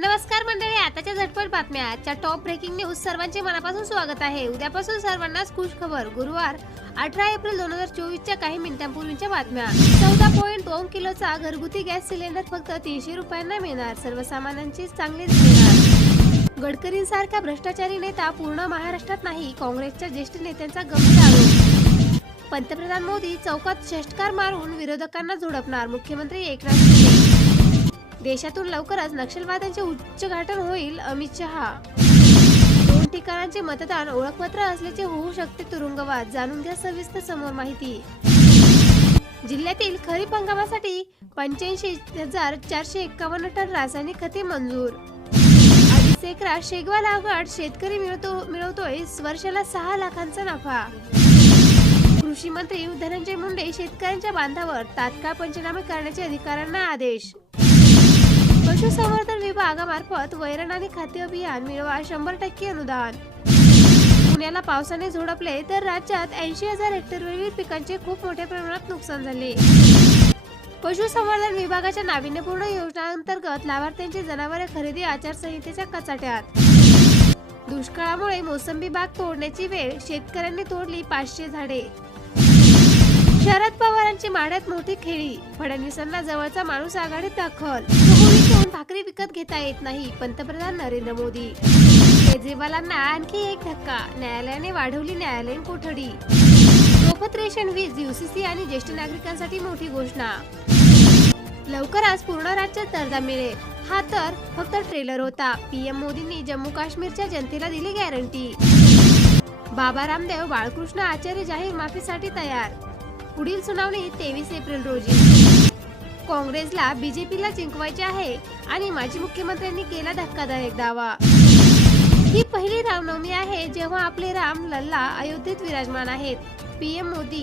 नमस्कार मंडळी आताच्या झटपट बातम्या. आजच्या टॉप ब्रेकिंग न्यूज सर्वांचे मनापासून स्वागत आहे. उद्यापासून सर्वांनाच खुश खबर. गुरुवार अठरा एप्रिल दोन हजार चोवीसच्या काही मिनिटांपूर्वीच्या बातम्या. चौदा पॉईंट दोन किलोचा घरगुती गॅस सिलेंडर फक्त तीनशे रुपयांना मिळणार. सर्वसामान्यांची चांगलीच मिळणार गडकरींसारखा भ्रष्टाचारी नेता पूर्ण महाराष्ट्रात नाही काँग्रेसच्या ज्येष्ठ नेत्यांचा गंभीर आरोप. पंतप्रधान मोदी चौकात षष्टकार मारून विरोधकांना झोडपणार. मुख्यमंत्री एकनाथ शिंदे देशातून लवकरच नक्षलवाद्यांचे उच्चघाटन होईल अमित शहा. दोन ठिकाणांचे मतदान ओळखपत्र असल्याचे होऊ शकते तुरुंगवाद. जाणून घ्या सविस्तर समोर माहिती. जिल्ह्यातील खरीप हंगामासाठी पंच्याऐंशी हजार चारशे एक्कावन्न टन रासायनिक खते मंजूर. अडीच एकरा शेगवा लागवड शेतकरी मिळवतो मिळवतोय वर्षाला सहा लाखांचा नफा. कृषी मंत्री धनंजय मुंडे शेतकऱ्यांच्या बांधावर तात्काळ पंचनामे करण्याचे अधिकाऱ्यांना आदेश. पशुसंवर्धन विभागामार्फत वैरण आणि खाद्य अभियान मिळवा शंभर टक्के अनुदान. पुण्याला पावसाने झोडपले तर राज्यात ऐंशी हजार हेक्टर विविध पिकांचे खूप मोठ्या प्रमाणात नुकसान झाले. पशुसंवर्धन विभागाच्या नाविन्यपूर्ण योजनांतर्गत लाभार्थ्यांची जनावरे खरेदी आचारसंहितेच्या कचाट्यात. दुष्काळामुळे मोसंबी बाग तोडण्याची वेळ शेतकऱ्यांनी तोडली पाचशे झाडे. शरद पवारांची माड्यात मोठी खेळी फडणवीसांना जवळचा माणूस आघाडीत दाखल. गहूविकून भाकरी विकत घेता येत नाही पंतप्रधान नरेंद्र मोदी. केजरीवालांना आणखी एक धक्का न्यायालयाने वाढवली न्यायालयीन कोठडी. मोफत रेशन वीज युसीसी आणि ज्येष्ठ नागरिकांसाठी मोठी घोषणा. लवकरच पूर्ण राज्यात दर्जा मिळेल. हा तर फक्त ट्रेलर होता. पीएम मोदींनी जम्मू काश्मीरच्या जनतेला दिली गॅरंटी. बाबा रामदेव बाळकृष्ण आचार्य जाहीर माफीसाठी तयार. पुढील सुनावणी तेवीस एप्रिल रोजी. काँग्रेसला बीजेपीला जिंकवायचे आहे आणि माजी मुख्यमंत्र्यांनी केला धक्कादायक दावा. ही पहिली रामनवमी आहे जेव्हा आपले राम लल्ला अयोध्येत विराजमान आहेत. पीएम मोदी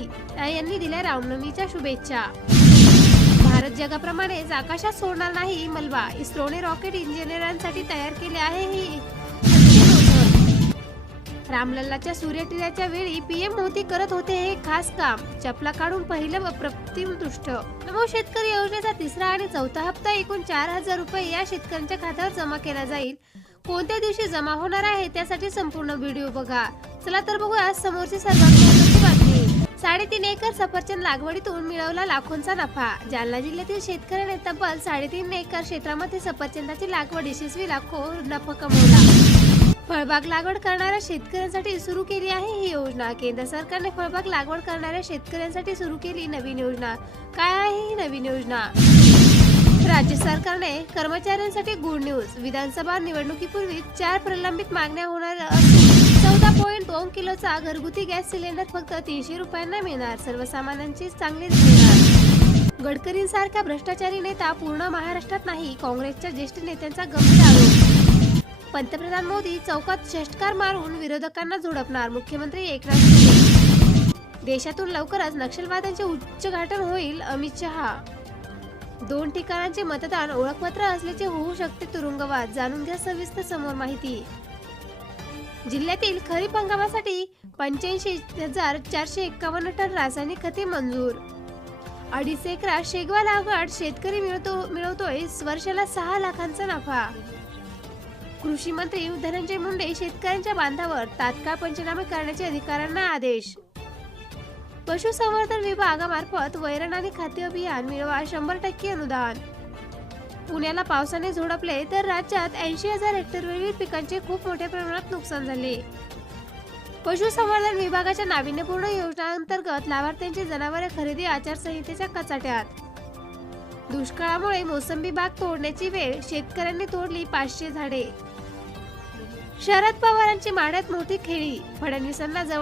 यांनी दिल्या रामनवमीच्या शुभेच्छा. भारत जगाप्रमाणेच आकाशात सोडणार नाही मलबा. इस्रोने रॉकेट इंजिनियरांसाठी तयार केले आहे ही. रामलल्लाच्या सूर्यटिराच्या वेळी पीएम मोदी करत होते हे खास काम. चपला काढून पहिलं अप्रतिम दृष्ट नमो शेतकरी योजनेचा तिसरा आणि चौथा हप्ता एकूण चार हजार रुपये या शेतकऱ्यांच्या खात्यावर जमा केला जाईल. कोणत्या दिवशी जमा होणार आहे त्यासाठी संपूर्ण व्हिडिओ बघा. चला तर बघूया समोरची सर्वात महत्त्वाची बातमी. साडेतीन एकर सफरचंद लागवडीतून मिळवला लाखोंचा नफा. जालना जिल्ह्यातील शेतकऱ्याने तब्बल साडेतीन एकर क्षेत्रामध्ये सफरचंदाची लागवड यशस्वी लाखो नफा कमवला. फळबाग लागवड करणाऱ्या शेतकऱ्यांसाठी सुरू केली आहे ही योजना. केंद्र सरकारने फळबाग लागवड करणाऱ्या शेतकऱ्यांसाठी सुरू केली नवीन योजना. काय आहे ही नवीन योजना? राज्य सरकारने कर्मचाऱ्यांसाठी गुड न्यूज. विधानसभा निवडणुकीपूर्वी चार प्रलंबित मागण्या होणार असून चौदा पॉईंट दोन किलोचा घरगुती गॅस सिलेंडर फक्त तीनशे रुपयांना मिळणार. सर्वसामान्यांची चांगलीच मिळणार गडकरींसारखा भ्रष्टाचारी नेता पूर्ण महाराष्ट्रात नाही. काँग्रेसच्या ज्येष्ठ नेत्यांचा गंभीर आरोप. पंतप्रधान मोदी चौकात षष्टकार मारून विरोधकांना झोडपणार. मुख्यमंत्री एकनाथ शिंदे. देशातून लवकरच नक्षलवाद्यांचे उच्चघाटन होईल अमित शहा. दोन ठिकाणांचे मतदान ओळखपत्र असल्याचे होऊ शकते तुरुंगवाद. जाणून घ्या सविस्तर समोर माहिती. जिल्ह्यातील खरीप हंगामासाठी पंच्याऐंशी हजार चारशे एक्कावन्न टन रासायनिक खते मंजूर. अडीच एकरा शेगवा लागवड शेतकरी मिळवतो मिळवतोय वर्षाला सहा लाखांचा नफा. कृषी मंत्री धनंजय मुंडे शेतकऱ्यांच्या बांधावर तात्काळ पंचनामे करण्याचे अधिकाऱ्यांना आदेश. पशुसंवर्धन विभागामार्फत वैरण आणि खाद्य अभियान मिळवा शंभर टक्के अनुदान. पुण्याला पावसाने झोडपले तर राज्यात ऐंशी हजार हेक्टरवरील पिकांचे खूप मोठ्या प्रमाणात नुकसान झाले. पशुसंवर्धन विभागाच्या नाविन्यपूर्ण योजनांतर्गत लाभार्थ्यांची जनावरे खरेदी आचारसंहितेच्या कचाट्यात. दुष्काळामुळे मोसंबी बाग तोडण्याची वेळ शेतकऱ्यांनी तोडली पाचशे झाडे. शरद पवारांची माढ्यात मोठी खेळी. फडणवीसांना जवळ